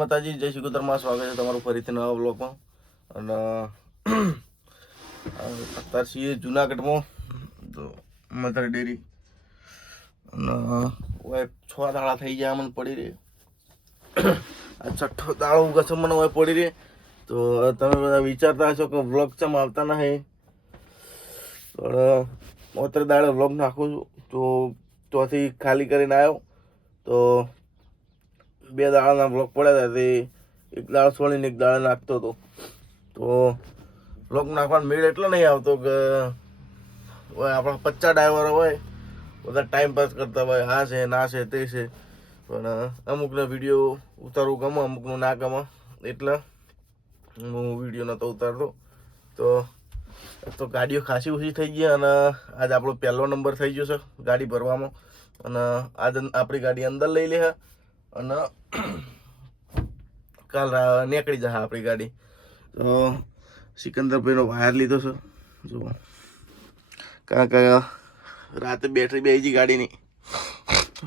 માતાજી, જય શ્રી કૃષ્ણમાં સ્વાગત છે તમારું ફરીથી નવા બ્લોગમાં. અને અત્યારે છીએ જુનાગઢમાં, તો મધર ડેરી. અને 6 દાડા થઈ ગયા મને પડી રહી. આ 6ઠ્ઠો દાડો ઉગશે મને હવે પડી રહી. તો તમે બધા વિચારતા હશો કે વ્લોગ ચમ આવતા નહીં, પણ 73 દાડે વ્લોગ નાખું છું. તો ત્યાંથી ખાલી કરીને આવ્યો તો 2 દાડાના બ્લોગ પડ્યા હતા. તે એક દાડો છોડીને એક દાડો નાખતો હતો. તો બ્લોગ નાખવાનો મેળ એટલો નહીં આવતો કે આપણા 50 ડ્રાઈવરો હોય, બધા ટાઈમ પાસ કરતા હોય, હા છે ના છે તે છે. પણ અમુકને વિડીયો ઉતારવું ગમે, અમુકનું ના ગમે, એટલે હું વિડીયો નહોતો ઉતારતો. તો ગાડીઓ ખાસી ઓછી થઈ ગઈ. અને આજ આપણો પહેલો નંબર થઈ ગયો છે ગાડી ભરવામાં. અને આજ આપણી ગાડી અંદર લઈ લે અને કાલ નીકળી જશે આપણી ગાડી. તો સિકંદરભાઈનો વાયર લીધો છે જુઓ, કારણ કે રાતે બેટરી બેસી ગઈ ગાડીની.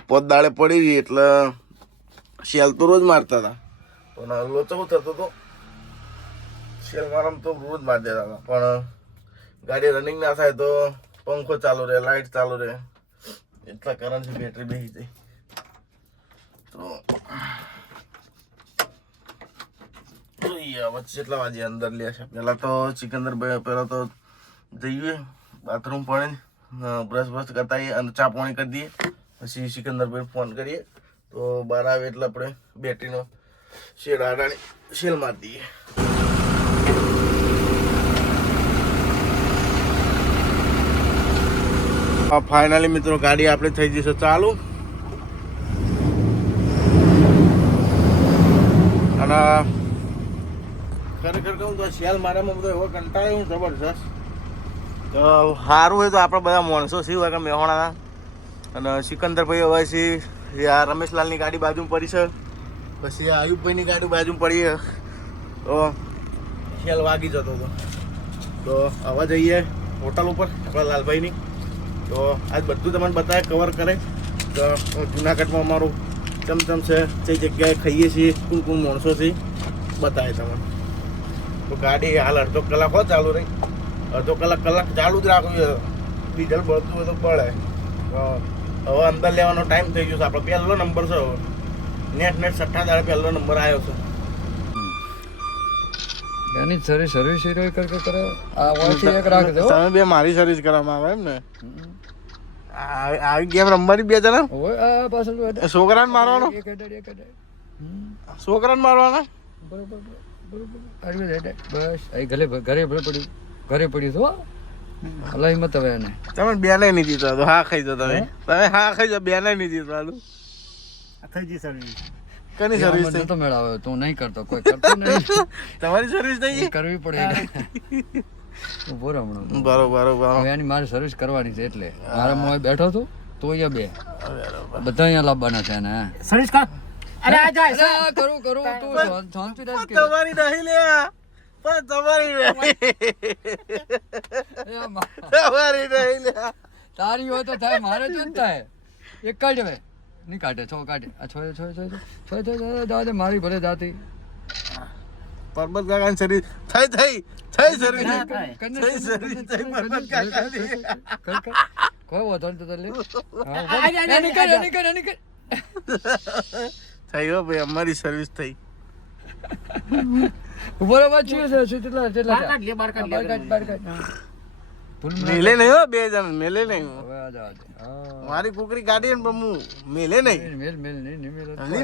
5 દાડે પડી ગઈ એટલે સેલ તો રોજ મારતા હતા, પણ લોચો થતો હતો. સેલ મારવામાં તો રોજ મારી દેતા હતા, પણ ગાડી રનિંગ ના થાય તો પંખો ચાલુ રહે, લાઇટ ચાલુ રહે, એટલા કારણથી બેટરી બેસી જાય. તો વચ્ચે કેટલા વાગે અંદર લે છે. પહેલાં તો સિકંદરભાઈ પહેલાં તો જઈએ બાથરૂમ પણ બ્રશ કરતા અને ચા પાણી કરી દઈએ. પછી સિકંદરભાઈ ફોન કરીએ તો બહાર આવે એટલે આપણે બેટરીનો શેડ આડાની શેલ મારી દઈએ. ફાઇનલી મિત્રો ગાડી આપણે થઈ જશે ચાલુ. અને ખરેખર કહું તો શેલ મારામાં બધો એવો કંટાળ્યો હું જબરજસ્ત. તો સારું હોય તો આપણે બધા માણસો છીએ હોય કે મેહોણાના. અને સિકંદરભાઈ હવે છે આ રમેશલાલની ગાડી બાજુમાં પડી છે, પછી આ આયુબભાઈની ગાડી બાજુમાં પડી છે. તો શેલ વાગી જતો હતો. તો હવે જઈએ હોટલ ઉપર આપણા લાલભાઈની. તો આજ બધું તમને બતાવે, કવર કરે તો જુનાગઢમાં અમારું ચમચમ છે, જે જગ્યાએ ખાઈએ છીએ, કોણ કોણ માણસો છે બતાવે તમને. તો ગાડી હાલ અડધો કલાક હોય ચાલુ રહી, અડધો કલાક ચાલુ જ રાખવું છે. ડીઝલ બળતું હોય તો બળે. હવે અંદર લેવાનો ટાઈમ થઈ ગયો છે. આપણો પહેલો નંબર છે. નેટ 6 દાડે પહેલો નંબર આવ્યો છે. એની સર્વિસ કરે આ વાંચી એક રાખજો. તમે બે મારી સર્વિસ કરવામાં આવે એમ ને? આવી ગેમ રમવાની 2 જણા? ઓય આ પાછળ છોકરાને મારવાનો? છોકરાને મારવાના? બરોબર બસ અહીં ઘરે પડ્યું તો અલા હિંમત હવે એને તમે બે નહીં દીધો તો હા ખાઈ જાવ. તમે હા ખાઈ જાવ, બે નહીં દીધો હાલું થઈ ગઈ સર્વિસ. કની સર્વિસ થઈ તો મેળાવે તું નહીં કરતો, કોઈ કરતો નહીં. તમારી સર્વિસ થઈ ગઈ? કરવી પડે. ઉભો રહો હમણાં. બરોબર. હવે એની મારે સર્વિસ કરવાની છે એટલે મારા મોય બેઠો છું તો અહીંયા બે બધા અહીંયા લાવવાના છે ને સર્વિસ કર. અરે આ જાય કરું તું શાંતિ રાખ. તમારી નહીં લે, પણ તમારી નહીં લે. તારી હોય તો થાય, મારે જ થાય. એક કાઢે હવે નહીં કાઢે, 6 કાઢે. આ 6 જવા દે, મારી ભલે જાતી. પરબત કાકાની સર્વિસ થઈ સર્વિસ કોઈ વાંધો નહીં. તો થઈ હો ભાઈ, અમારી સર્વિસ થઈ. ઉભો રહો બાદ છીએ કેટલા મેલે નહીં હો, 2 જણ મેલે નહીં. હવે આ જા મારી કુકરી ગાડી ને પણ હું મેલે નહીં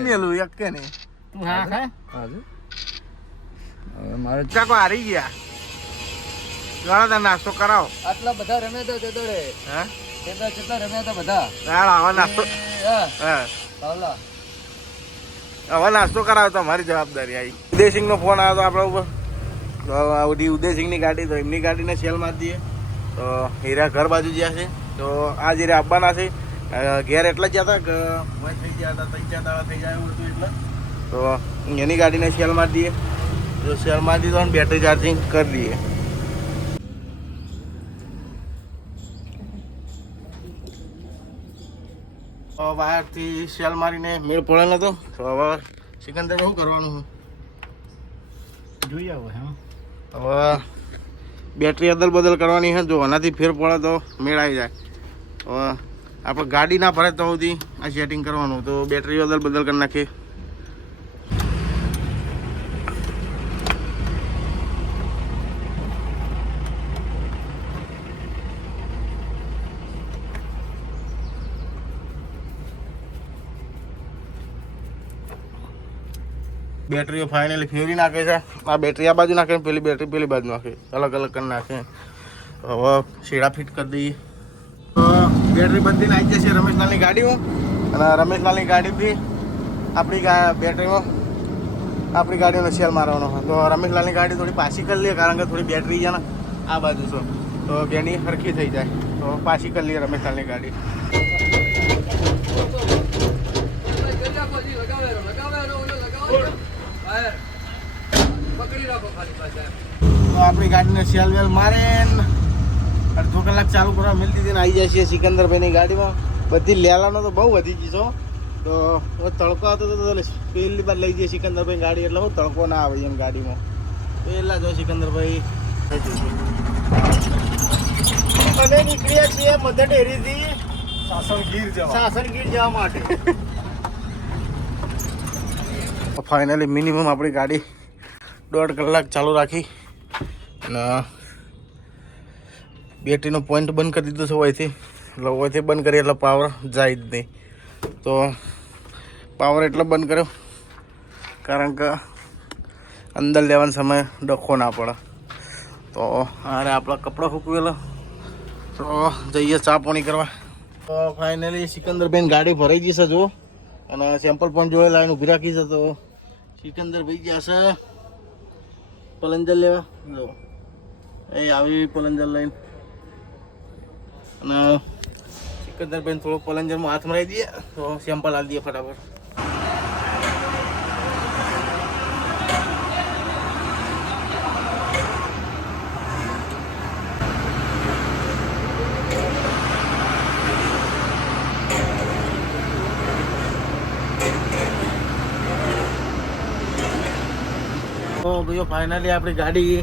મેલું એક કે નહીં. તું હા ખા હવે મારે કાકો હારી ગયા. ઘણા નાસ્તો કરાવો. આટલા બધા રમ્યા હતા તે દોડે. હા કેટલા રમ્યા હતા બધા. આવા નાસ્તો હવે નાસ્તો કરાવો તો અમારી જવાબદારી આવી. ઉદયસિંહ નો ફોન આવ્યો હતો આપણા ઉપર. ઉદયસિંહ ની ગાડી, તો એમની ગાડીને સેલ મારી દઈએ. તો હીરા ઘર બાજુ જ્યાં છે, તો આ જે આપવાના છે. ઘેર એટલા જ હતા કે થઈ ગયા હતા, 3-4 દાડા થઈ જાય એવું હતું એટલે. તો એની ગાડીને સેલ મારી દઈએ. જો સેલ મારી દીધો ને બેટરી ચાર્જિંગ કરી દઈએ. વાયરથી સેલ મારીને મેળ પડેલો હતો. તો હવે સિકંદર શું કરવાનું જોઈએ હવે હવે બેટરી અદલ બદલ કરવાની છે. જો આનાથી ફેર પડે તો મેળ આવી જાય. હવે આપણે ગાડી ના ભરે તો સુધી આ સેટિંગ કરવાનું. તો બેટરી અદલ બદલ કરી નાખીએ. બેટરીઓ ફાઇનલી ફેરવી નાખે છે. આ બેટરી આ બાજુ નાખે, પેલી બેટરી પેલી બાજુ નાખે, અલગ અલગ કરી નાખે. હવે શેડા ફિટ કરી દઈએ. બેટરી બદલીને આવી જશે રમેશલાલની ગાડીમાં. અને રમેશલાલની ગાડીથી આપણી બેટરીમાં આપણી ગાડીનો સેલ મારવાનો હોય. તો રમેશલાલની ગાડી થોડી પાછી કરી લઈએ, કારણ કે થોડી બેટરી છે ને આ બાજુ છે, તો બેની સરખી થઈ જાય. તો પાછી કરી લઈએ રમેશલાલની ગાડી. તો આપણી ગાડીને સેલ વેલ મારે અડધો કલાક ચાલુ કરવા મિલતી હતી ને આવી જાય છે સિકંદરભાઈની ગાડીમાં. બધી લેલાનો તો બહુ વધી ગઈ છો. તો તડકો આવતો હતો તો પહેલી વાર લઈ જઈએ સિકંદરભાઈ ગાડી, એટલે હું તડકો ના આવે એમ ગાડીમાં. પહેલા જો સિકંદરભાઈ અમે નીકળ્યા છીએ મધ્ય ડેરીથી સાસણગીર જવા માટે. ફાઇનલી મિનિમમ આપણી ગાડી 1.5 કલાક ચાલુ રાખી અને બેટરીનો પોઈન્ટ બંધ કરી દીધો છે હોયથી. એટલે હોયથી બંધ કરીએ એટલે પાવર જાય જ નહીં. તો પાવર એટલે બંધ કર્યો કારણ કે અંદર લેવાનો સમય ડખો ના પડે. તો અરે આપણા કપડાં સૂકવેલા, તો જઈએ ચા પાણી કરવા. તો ફાઇનલી સિકંદરભાઈ ગાડી ભરાઈ ગઈ છે જુઓ, અને સેમ્પલ પણ જોડે લાવીને ઊભી રાખી છે. તો સિકંદરભાઈ ગયા છે પલંજર લેવા. જો એ આવી પલંજર લઈને, અને સિકંદરભાઈ થોડો પલંજરમાં હાથ મરાવી દઈએ તો સેમ્પલ આપી દઈએ ફટાફટ. તો ભાઈઓ ફાઇનલી આપણી ગાડી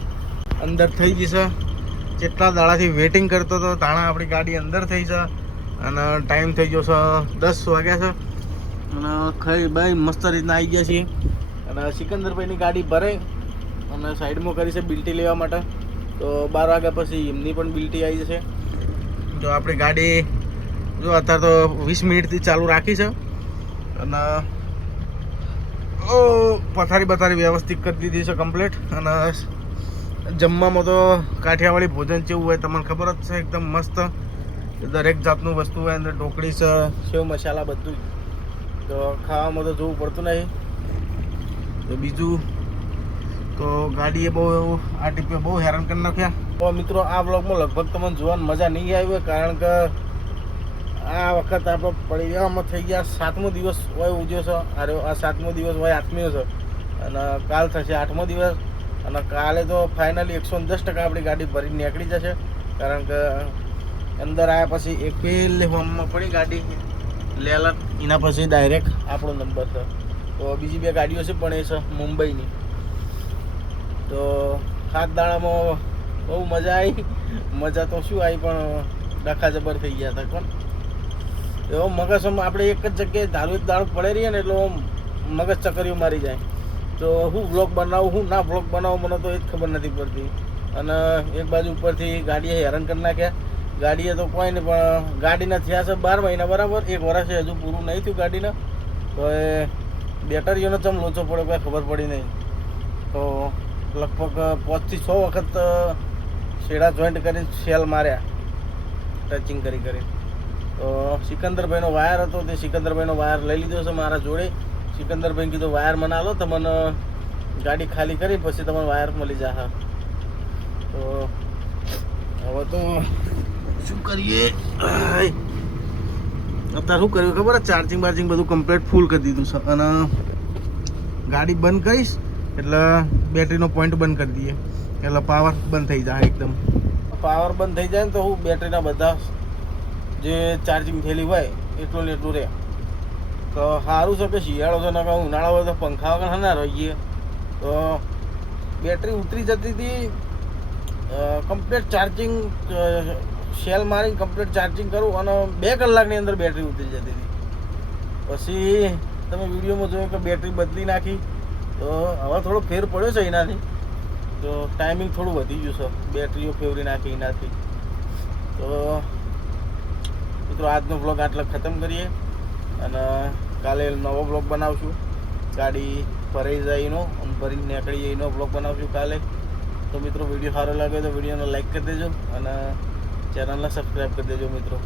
અંદર થઈ ગઈ છે. જેટલા દાડાથી વેઇટિંગ કરતો હતો તાણા આપણી ગાડી અંદર થઈ છે. અને ટાઈમ થઈ ગયો છે 10 વાગ્યા છે. અને ખાઈ ભાઈ મસ્ત રીતના આવી ગયા છીએ. અને સિકંદરભાઈની ગાડી ભરે અને સાઈડમાં કરી છે બિલ્ટી લેવા માટે. તો 12 વાગ્યા પછી એમની પણ બિલ્ટી આવી જશે. તો આપણી ગાડી જો અત્યારે તો 20 મિનિટથી ચાલુ રાખી છે. અને પથારી બથારી વ્યવસ્થિત કરી દીધી છે કમ્પ્લીટ. અને જમવામાં તો કાઠિયાવાડી ભોજન કેવું હોય તમને ખબર જ છે, એકદમ મસ્ત દરેક જાતનું વસ્તુ હોય. અંદર ઢોકળી છે, સેવ મસાલા બધું જ. તો ખાવામાં તો જોવું પડતું નહીં. તો બીજું તો ગાડીએ બહુ આ ટીપે બહુ હેરાન કરી નાખ્યા. તો મિત્રો આ બ્લોગમાં લગભગ તમને જોવાની મજા નહીં આવી હોય, કારણ કે આ વખત આપણે પરિવારમાં થઈ ગયા 7મો દિવસ હોય ઉજ્યો છે. અરે આ 7મો દિવસ હોય આત્મીય છે, અને કાલ થશે 8મો દિવસ. અને કાલે તો ફાઇનલી 110% આપણી ગાડી ભરી નીકળી જશે, કારણ કે અંદર આવ્યા પછી એક પહેલે હોમમાં પડી ગાડી લેલા, એના પછી ડાયરેક્ટ આપણો નંબર છે. તો બીજી 2 ગાડીઓ છે પણ એ છે મુંબઈની. તો 7 દાડામાં બહુ મજા આવી. મજા તો શું આવી, પણ ડખા જબર થઈ ગયા હતા. પણ એવો મગજમાં આપણે એક જ જગ્યાએ ધારું દાડું પડે રહીએ ને, એટલે મગજ ચકરીઓ મારી જાય. તો હું વ્લોગ બનાવું, હું ના વ્લોગ બનાવું, મને તો એ જ ખબર નથી પડતી. અને એક બાજુ ઉપરથી ગાડીએ હેરાન કરી નાખ્યા. ગાડીએ તો કોઈ નહીં, પણ ગાડીના થયા છે 12 મહિના બરાબર. 1 વર્ષે હજુ પૂરું નહીં થયું ગાડીને. તો એ બેટરીઓનો ચમ લોચો પડ્યો કોઈ ખબર પડી નહીં. તો લગભગ 5 થી 6 વખત શેડા જોઈન્ટ કરીને સેલ માર્યા, ટચિંગ કરી કરી. તો સિકંદરભાઈનો વાયર હતો, તે સિકંદરભાઈનો વાયર લઈ લીધો છે મારા જોડે. સિકંદરભાઈ કીધું વાયર મને આલો, તમને ગાડી ખાલી કરી પછી તમને વાયર મળી જશે. તો હવે તો શું કરીએ, અત્યારે શું કર્યું ખબર? ચાર્જિંગ બાર્જિંગ બધું કમ્પ્લીટ ફૂલ કરી દીધું છે. અને ગાડી બંધ કરીશ એટલે બેટરીનો પોઈન્ટ બંધ કરી દઈએ, એટલે પાવર બંધ થઈ જાય. એકદમ પાવર બંધ થઈ જાય ને તો હું બેટરીના બધા જે ચાર્જિંગ થયેલી હોય એટલું ને એટલું રહે. તો તો સારું છે કે શિયાળો છે ને કે ઉનાળો હોય તો પંખા વગર ના રહીએ તો બેટરી ઉતરી જતી હતી કમ્પ્લીટ ચાર્જિંગ સેલ મારી કમ્પ્લીટ ચાર્જિંગ કરું અને 2 કલાકની અંદર બેટરી ઉતરી જતી હતી. પછી તમે વિડીયોમાં જોયું કે બેટરી બદલી નાખી તો હવે થોડો ફેર પડ્યો છે એનાથી, તો ટાઈમિંગ થોડું વધી ગયું છે બેટરીઓ ફેવરી નાખી એનાથી. તો મિત્રો આજનો બ્લોગ આટલો ખતમ કરીએ અને કાલે નવો બ્લોગ બનાવશું, ગાડી ભરાઈ જાય એનો અને ભરીને નીકળીએ એનો બ્લોગ બનાવશું કાલે. તો મિત્રો વિડીયો સારો લાગે તો વિડીયોને લાઈક કરી દેજો અને ચેનલને સબસ્ક્રાઈબ કરી દેજો મિત્રો.